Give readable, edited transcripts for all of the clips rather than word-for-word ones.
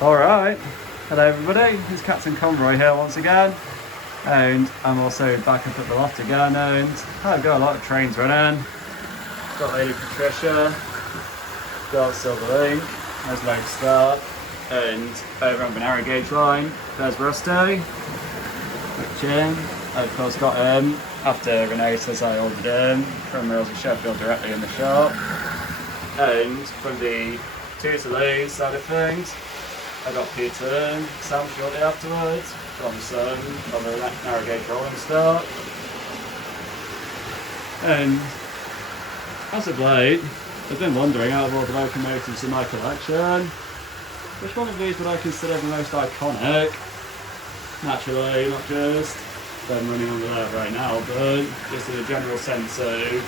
Alright, hello everybody, it's Captain Conroy here once again, and I'm also back up at the loft again, and I've got a lot of trains running. Got Lady Patricia, got Silver Link, there's Lake Start, and over on the narrow gauge line, there's Rusty, which I of course got him after Renee says I ordered him from Rails of Sheffield directly in the shop. And from the Toulouse side of things, I got Peter and Sam shortly afterwards from some of the narrow gauge rolling stock. And as of late, I've been wondering, out of all the locomotives in my collection, which one of these would I consider the most iconic? Naturally, not just them running under there right now, but just in a general sense of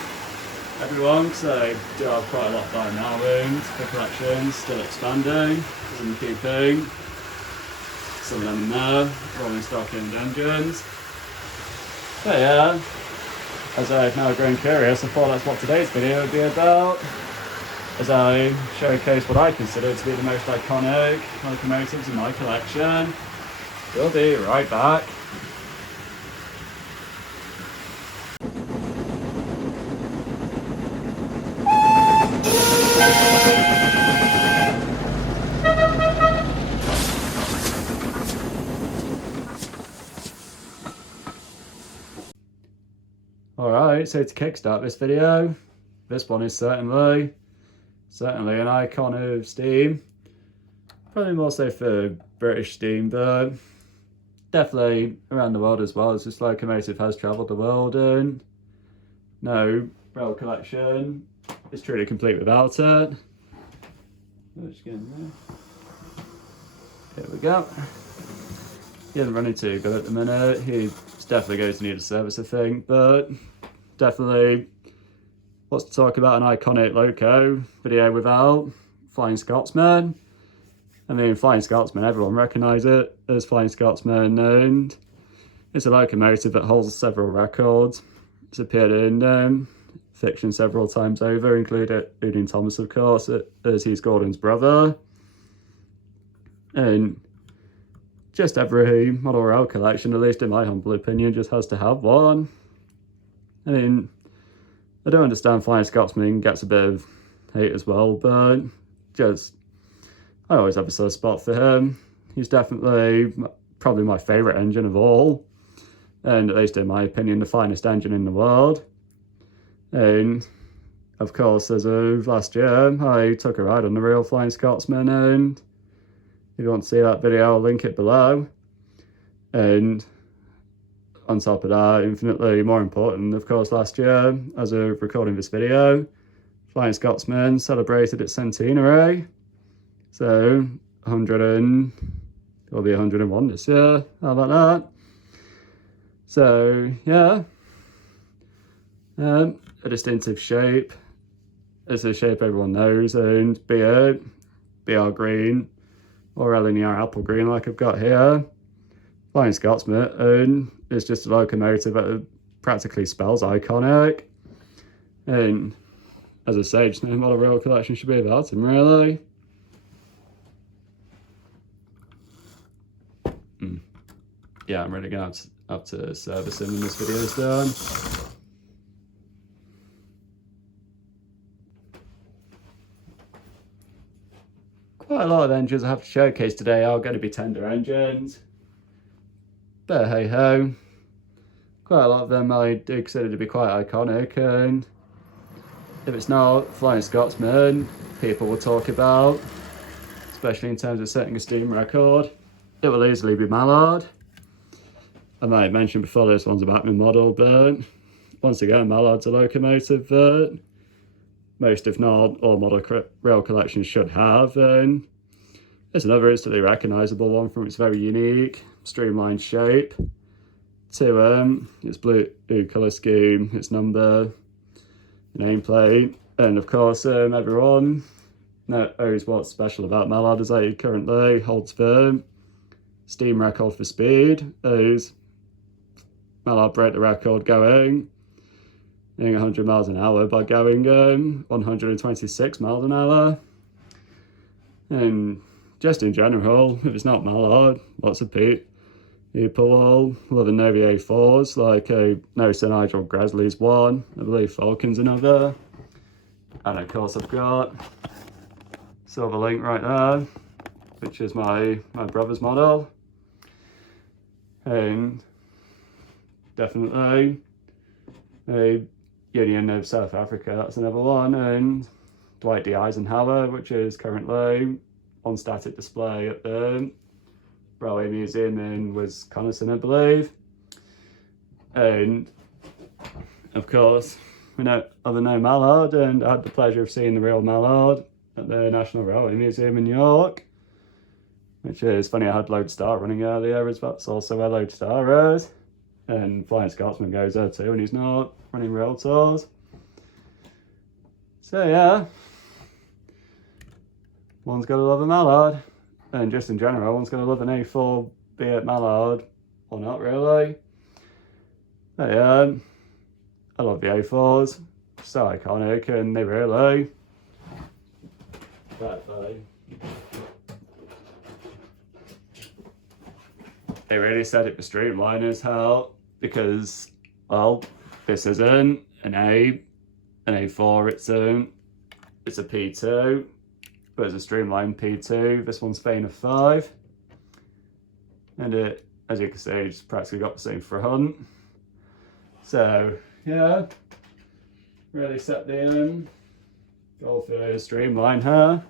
everyone, because I do have quite a lot by now, and the collection's still expanding, as I'm keeping some of them in there, rolling stock and engines. But yeah, as I've now grown curious, I thought that's what today's video would be about, as I showcase what I consider to be the most iconic locomotives in my collection. We'll be right back. Alright, so to kickstart this video, this one is certainly an icon of steam. Probably more so for British steam, but definitely around the world as well, as this locomotive has travelled the world, and no rail collection is truly complete without it. Just get in there. Here we go. He isn't running too good at the minute. He's definitely going to need a service, I think, but definitely what's to talk about an iconic loco video without Flying Scotsman. I mean, Flying Scotsman, everyone recognise it as Flying Scotsman, and it's a locomotive that holds several records. It's appeared in fiction several times over, including Thomas, of course, as he's Gordon's brother. And just every model rail collection, at least in my humble opinion, just has to have one. I mean, I don't understand Flying Scotsman gets a bit of hate as well, but just, I always have a soft spot for him. He's definitely probably my favourite engine of all, and at least in my opinion, the finest engine in the world. And of course, as of last year, I took a ride on the real Flying Scotsman, and if you want to see that video, I'll link it below. And on top of that, infinitely more important, of course, last year, as of recording this video, Flying Scotsman celebrated its centenary. So, 101 this year. How about that? So, yeah. A distinctive shape. It's a shape everyone knows, and be it BR green or linear apple green like I've got here. Flying Scotsman, and it's just a locomotive that practically spells iconic. And as I say, just no model rail collection should be about him, really. Yeah, I'm really going to have to service him when this video is done. Quite a lot of engines I have to showcase today are going to be tender engines. But hey ho, quite a lot of them I do consider to be quite iconic, and if it's not Flying Scotsman, people will talk about, especially in terms of setting a steam record, it will easily be Mallard. I might have mentioned before this one's a Bachmann model, but once again, Mallard's a locomotive that most, if not all, model rail collections should have, and it's another instantly recognisable one from its very unique, streamlined shape to its blue colour scheme, its number, nameplate, and of course everyone knows what's special about Mallard, as he currently holds the steam record for speed, as Mallard broke the record going 100 miles an hour by going 126 miles an hour. And just in general, if it's not mallard, lots of people will love a Navy A4s, like a no Sir Nigel Gresley's one, I believe Falcon's another. And of course I've got Silver Link right there, which is my brother's model. And definitely a Union of South Africa, that's another one. And Dwight D. Eisenhower, which is currently on static display at the Railway Museum in Wisconsin, I believe. And of course, we know of the no mallard, and I had the pleasure of seeing the real mallard at the National Railway Museum in York, which is funny. I had Lodestar running earlier as well. It's also where Lodestar is, and Flying Scotsman goes there too, and he's not running rail tours. So yeah, one's got to love a mallard, and just in general, one's got to love an A4, be it mallard or not really. But yeah, I love the A4s, so iconic, and they really, they really set it for streamline as hell, because, well, this isn't an A4, it's a P2, but it's a streamlined P2. This one's Fane of 5, and it, as you can see, it's practically got the same front. So yeah, really set the goal for streamline here.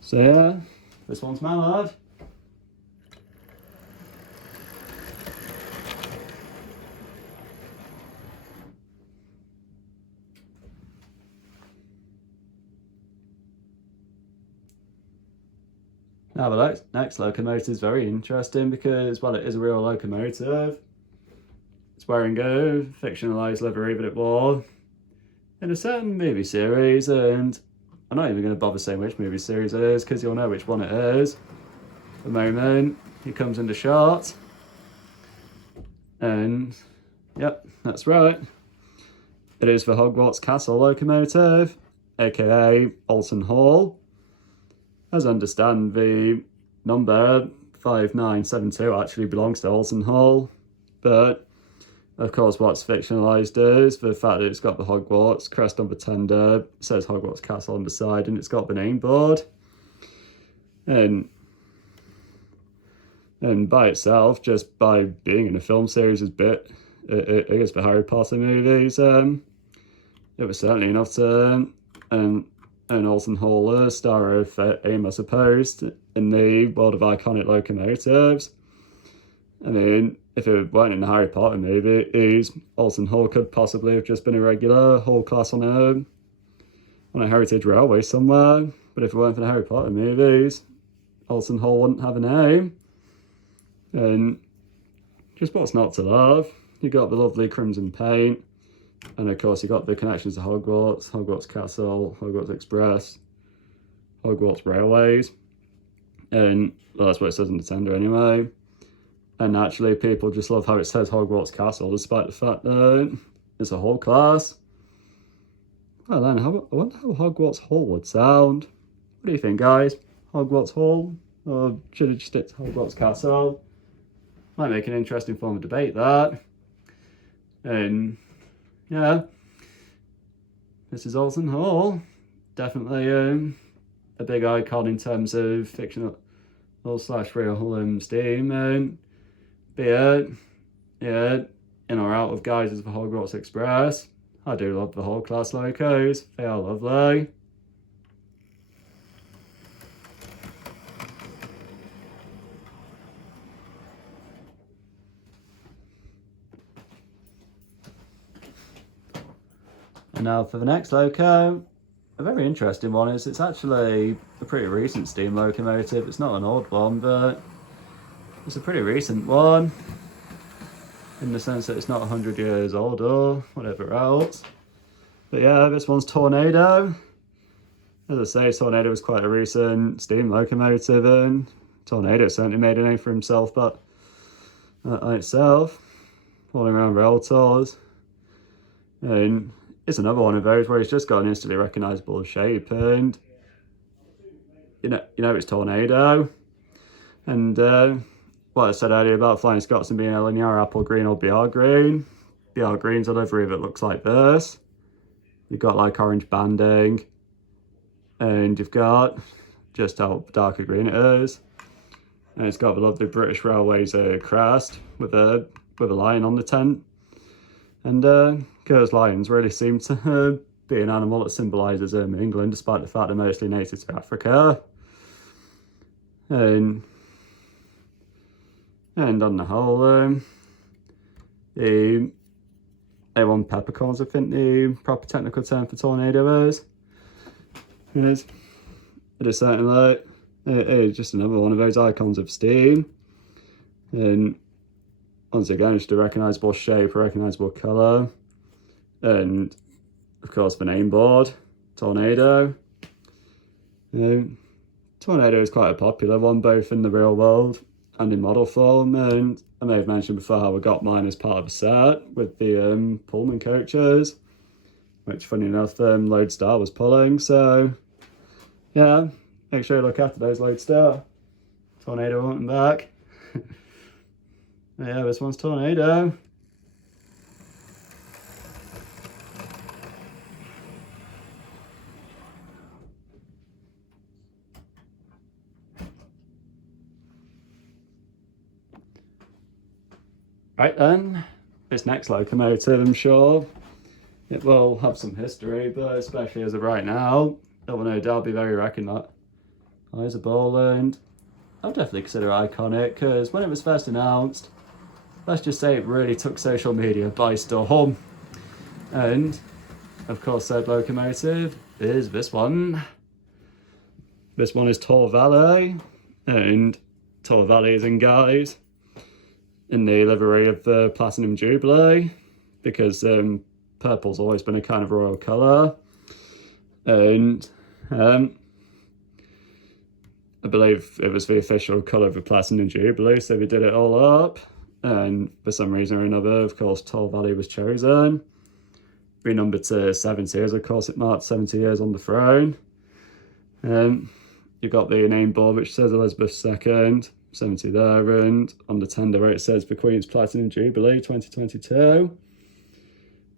So yeah, this one's mallard. Now the next locomotive is very interesting because, well, it is a real locomotive. It's wearing a fictionalised livery that it wore in a certain movie series, and I'm not even going to bother saying which movie series it is because you'll know which one it is. The moment he comes into shot, and yep, that's right. It is the Hogwarts Castle locomotive, aka Alton Hall. As I understand, the number 5972 actually belongs to Alton Hall, but of course what's fictionalised is the fact that it's got the Hogwarts crest on the tender, it says Hogwarts Castle on the side, and it's got the name board. And by itself, just by being in a film series is it is the Harry Potter movies, it was certainly enough to and Alton Hall star of fame, I suppose, in the world of iconic locomotives. I mean, if it weren't in the Harry Potter movies, Alton Hall could possibly have just been a regular Hall class on a heritage railway somewhere. But if it weren't for the Harry Potter movies, Alton Hall wouldn't have a name. And just what's not to love? You got the lovely crimson paint, and of course you got the connections to Hogwarts, Hogwarts Castle, Hogwarts Express, Hogwarts Railways, and well, that's what it says in the tender anyway. And naturally, people just love how it says Hogwarts Castle, despite the fact that it's a Hall class. Well then, I wonder how Hogwarts Hall would sound. What do you think, guys? Hogwarts Hall? Or should it just stick to Hogwarts Castle? Might make an interesting form of debate, that. And yeah, this is Alton Hall. Definitely a big icon in terms of fictional / real steam, and be it in or out of guises for Hogwarts Express. I do love the Hall class locos, they are lovely. And now for the next loco, a very interesting one is it's actually a pretty recent steam locomotive. It's not an old one, but it's a pretty recent one in the sense that it's not 100 years old or whatever else. But yeah, this one's Tornado. As I say, Tornado was quite a recent steam locomotive, and Tornado certainly made a name for himself, but on itself, falling around rail tours. And it's another one of those where he's just got an instantly recognisable shape, and you know it's Tornado. And what I said earlier about Flying Scotsman being a linear apple green or BR green. BR green's a livery that looks like this. You've got like orange banding, and you've got just how darker green it is. And it's got the lovely British Railways crest with a lion on the tent. And because lions really seem to be an animal that symbolises England, despite the fact they're mostly native to Africa. And on the whole, the A1 peppercorns, I think the proper technical term for tornado is. Yes, it is certainly it's just another one of those icons of steam. And once again, just a recognisable shape, a recognisable colour. And of course the name board, Tornado. Tornado is quite a popular one, both in the real world and in model form. And I may have mentioned before how I got mine as part of a set with the Pullman coaches, which funny enough Lodestar was pulling. So yeah, make sure you look after those Lodestar. Tornado went back. Yeah, this one's Tornado. Right then, this next locomotive, I'm sure it will have some history, but especially as of right now, it will no doubt be very recognisable, and I'll definitely consider iconic, because when it was first announced, let's just say it really took social media by storm. And of course, said locomotive is this one. This one is Tor Valley, and Tor Valley is in guise in the livery of the Platinum Jubilee, because purple's always been a kind of royal colour. And I believe it was the official colour of the Platinum Jubilee, so we did it all up. And for some reason or another, of course, Tor Valley was chosen. Renumbered to 70 years, of course, it marked 70 years on the throne. You've got the name board, which says Elizabeth II, 70 there, and on the tender it says the Queen's Platinum Jubilee 2022.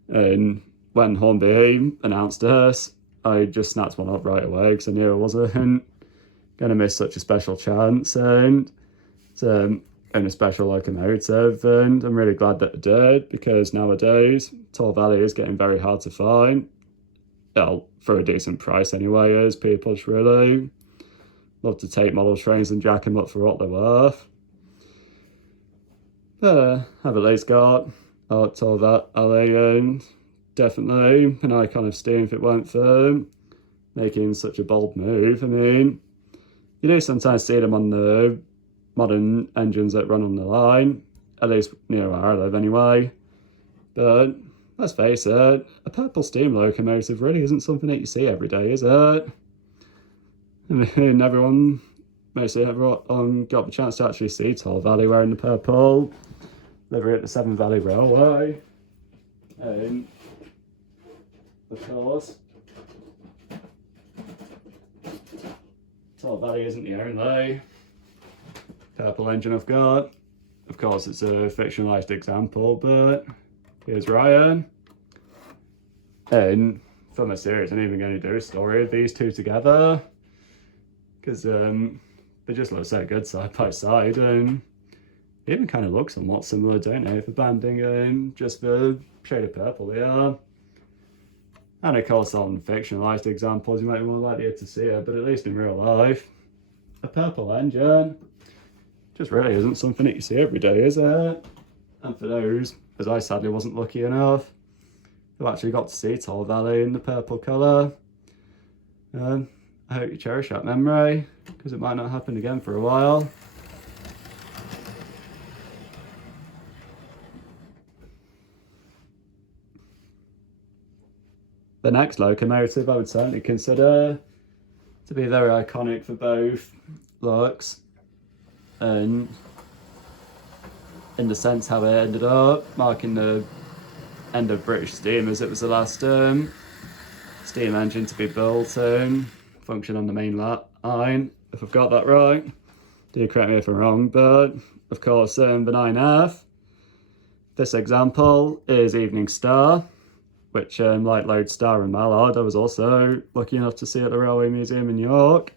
And when Hornby announced this, I just snapped one up right away, because I knew I wasn't going to miss such a special chance, and a special locomotive. And I'm really glad that I did, because nowadays Tor Valley is getting very hard to find. Well, for a decent price anyway, as people just really love to take model trains and jack them up for what they're worth. But I've at least got Tor Valley, and definitely an icon of steam if it weren't for making such a bold move. I mean, you do sometimes see them on the modern engines that run on the line, at least near where I live anyway. But let's face it, a purple steam locomotive really isn't something that you see every day, is it? I mean, mostly everyone got the chance to actually see Tor Valley wearing the purple livery at the Severn Valley Railway. And of course, Tor Valley isn't the only purple engine I've got. Of course, it's a fictionalized example, but here's Ryan. And for my series, I'm even going to do a story of these two together, because they just look so good side by side, and they even kind of look somewhat similar, don't they, for banding and just the shade of purple they are. And of course, on fictionalized examples, you might be more likely to see it, but at least in real life, a purple engine just really isn't something that you see every day, is it? And for those, as I sadly wasn't lucky enough, who actually got to see Tor Valley in the purple colour, I hope you cherish that memory, because it might not happen again for a while. The next locomotive I would certainly consider to be very iconic for both looks and in the sense how it ended up, marking the end of British steam, as it was the last steam engine to be built and function on the main 9, if I've got that right. Do correct me if I'm wrong, but of course the 9F. This example is Evening Star, which like Lodestar and Mallard, I was also lucky enough to see at the Railway Museum in York.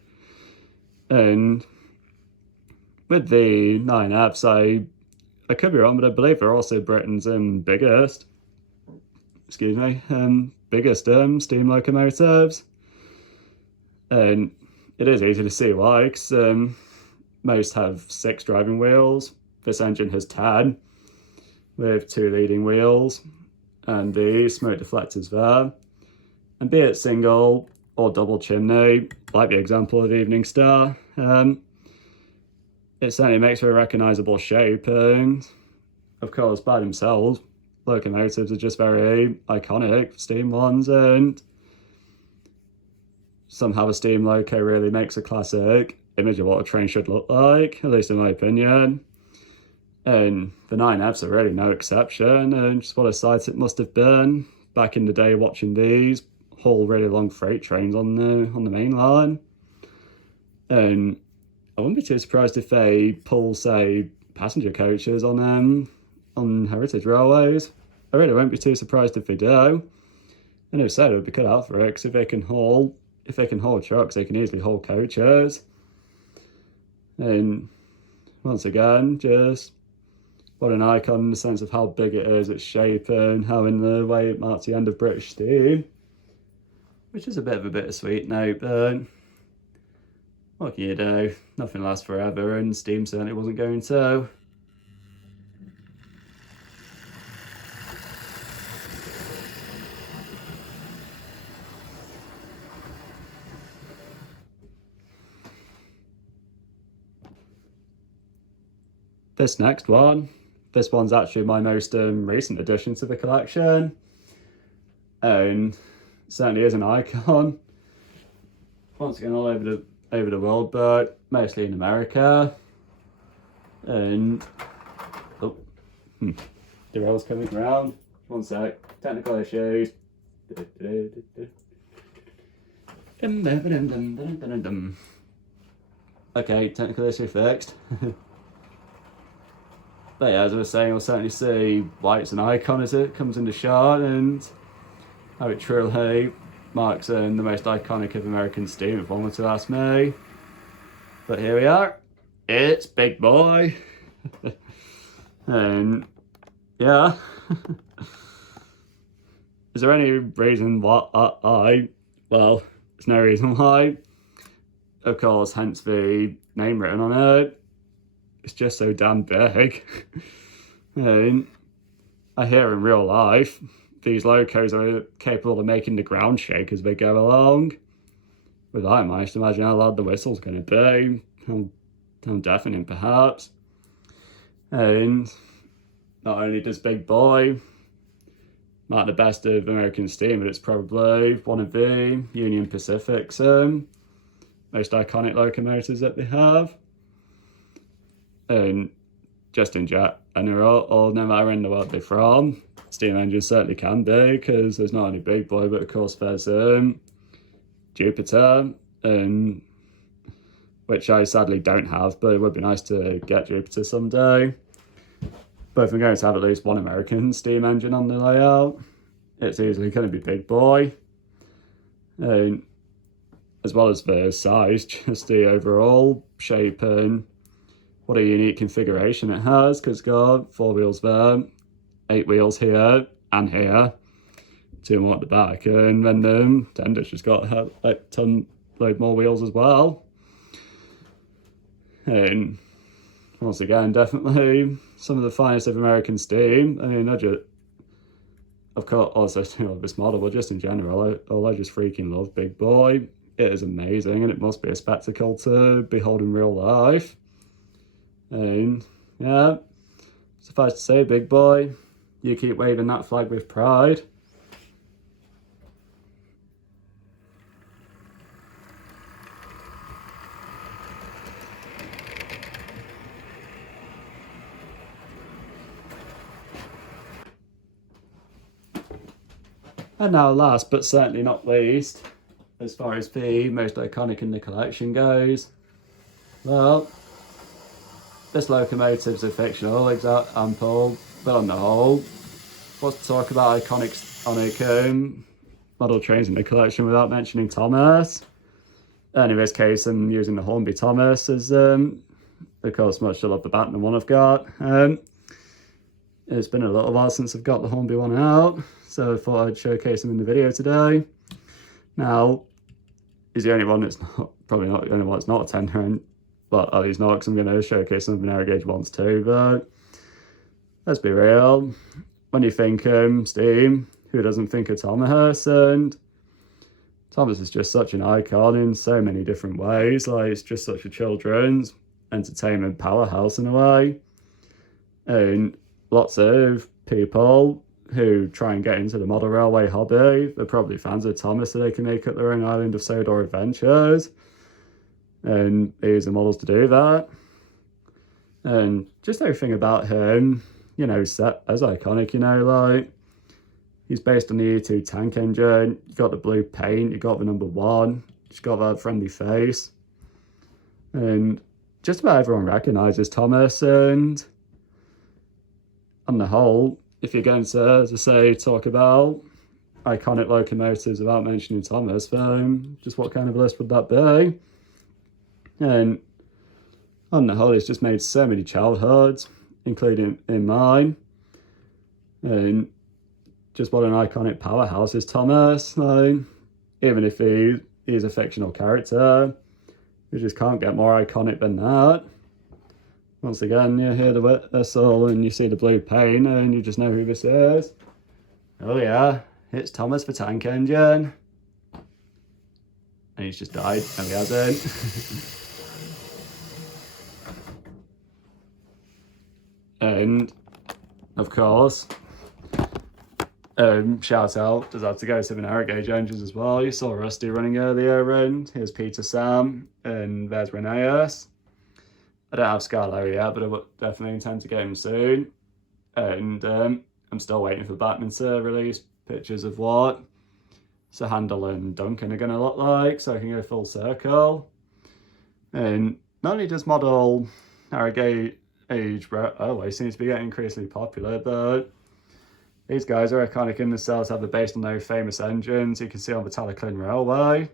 And with the 9Fs, I could be wrong, but I believe they're also Britain's biggest steam locomotives. And it is easy to see why, because most have 6 driving wheels. This engine has 10, with 2 leading wheels, and the smoke deflectors there. And be it single or double chimney, like the example of Evening Star, it certainly makes for a recognisable shape, and of course by themselves, locomotives are just very iconic steam ones, and somehow a steam loco really makes a classic image of what a train should look like, at least in my opinion. And the 9Fs are really no exception, and just what a sight it must have been back in the day watching these haul really long freight trains on the main line. And I wouldn't be too surprised if they pull, say, passenger coaches on heritage railways. I really won't be too surprised if they do. And if so, it would be cut out for it, because if they can haul trucks, they can easily haul coaches. And once again, just what an icon in the sense of how big it is, its shape, and how in the way it marks the end of British steam. Which is a bit of a bittersweet note, but what can you do? Nothing lasts forever, and steam certainly wasn't going to. This one's actually my most recent addition to the collection, and certainly is an icon. Once again, all over the world, but mostly in America. And the rail's coming around. One sec, technical issues. Okay, technical issue fixed. But yeah, as I was saying, we'll certainly see why it's an icon as it comes into shot, and how it truly marks the most iconic of American steam, if one were to ask me. But here we are. It's Big Boy. And yeah. Is there any reason why well, there's no reason why. Of course, hence the name written on it. It's just so damn big. And I hear in real life, these locos are capable of making the ground shake as they go along. With that in mind, just imagine how loud the whistle's going to be. How deafening, perhaps. And not only does Big Boy mark the best of American steam, but it's probably one of the Union Pacific's most iconic locomotives that they have. And just in general, or no matter in the world they're from, steam engines certainly can be, because there's not only Big Boy, but of course there's Jupiter, and which I sadly don't have, but it would be nice to get Jupiter someday. But if we're going to have at least one American steam engine on the layout, it's easily going to be Big Boy. And as well as the size, just the overall shape and what a unique configuration it has, because it's got 4 wheels there, 8 wheels here and here, 2 more at the back, and then the tender's just got a ton load more wheels as well. And once again, definitely some of the finest of American steam. I mean, of course, also this model, but just in general, I just freaking love Big Boy. It is amazing, and it must be a spectacle to behold in real life. And yeah, suffice to say, Big Boy, you keep waving that flag with pride. And now, last but certainly not least, as far as the most iconic in the collection goes, well, this Locomotives are fictional example, but on the whole, what's to talk about iconic model trains in the collection without mentioning Thomas? And in this case, I'm using the Hornby Thomas as, of course, much to love the Batman one I've got. It's been a little while since I've got the Hornby one out, so I thought I'd showcase him in the video today. Now, he's the only one that's not, probably not the only one that's not a tender, and well, he's not, because I'm going to showcase some of the narrow gauge ones too, but let's be real. When you think Steam, who doesn't think of Thomas? And Thomas is just such an icon in so many different ways. Like, it's just such a children's entertainment powerhouse in a way. And lots of people who try and get into the model railway hobby, they're probably fans of Thomas, so they can make up their own island of Sodor adventures. And he's the models to do that. And just everything about him, you know, set as iconic, you know, like, he's based on the E2 tank engine. You got the blue paint, you got the number 1, he's got that friendly face. And just about everyone recognises Thomas, and on the whole, if you're going to, as I say, talk about iconic locomotives without mentioning Thomas, then just what kind of list would that be? And on the whole, he's just made so many childhoods, including in mine. And just what an iconic powerhouse is Thomas. Like, even if he's a fictional character, you just can't get more iconic than that. Once again, you hear the whistle and you see the blue paint and you just know who this is. Oh yeah, it's Thomas the Tank Engine. And he's just died. No, he hasn't. And, of course, shout out does have to go to the narrow gauge engines as well. You saw Rusty running earlier, and here's Peter Sam, and there's Reneus. I don't have Scarlo yet, but I would definitely intend to get him soon. And I'm still waiting for Batman to release pictures of what Sir Handel and Duncan are going to look like, so I can go full circle. And not only does model narrow gauge railway seems to be getting increasingly popular, but these guys are iconic in themselves, have been based on those famous engines you can see on the Talyllyn Railway.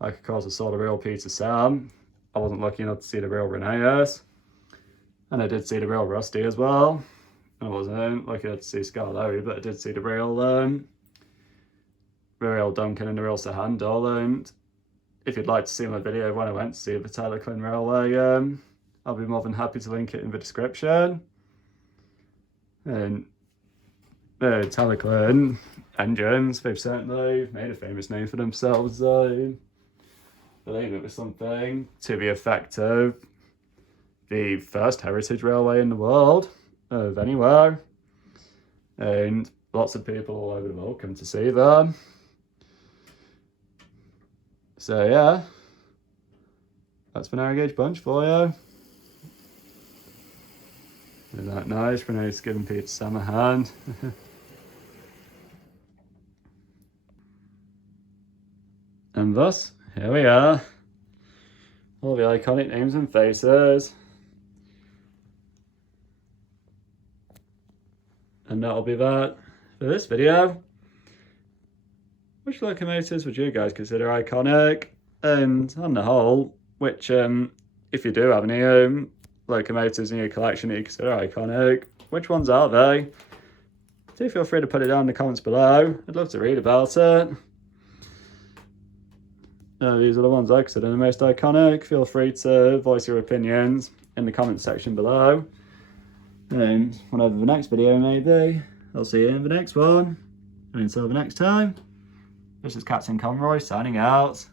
Like, of course, I saw the real Peter Sam. I wasn't lucky enough to see the real Reneus. And I did see the real Rusty as well. I wasn't lucky enough to see Scarlo, but I did see the real Duncan and the real Sir Handel. And if you'd like to see my video of when I went to see the Talyllyn Railway, I'll be more than happy to link it in the description. And the Talyllyn engines, they've certainly made a famous name for themselves. I believe it was something to the effect of the first heritage railway in the world, of anywhere. And lots of people all over the world come to see them. So yeah, that's the narrow gauge bunch for you. Isn't that nice? Renee's giving Peter Sam a hand. And thus, here we are. All the iconic names and faces. And that'll be that for this video. Which locomotives would you guys consider iconic? And on the whole, which, if you do have any locomotives in your collection that you consider iconic, which ones are they? Do feel free to put it down in the comments below. I'd love to read about it. These are the ones I consider the most iconic. Feel free to voice your opinions in the comments section below. And whenever the next video may be, I'll see you in the next one. And until the next time, this is Captain Conroy signing out.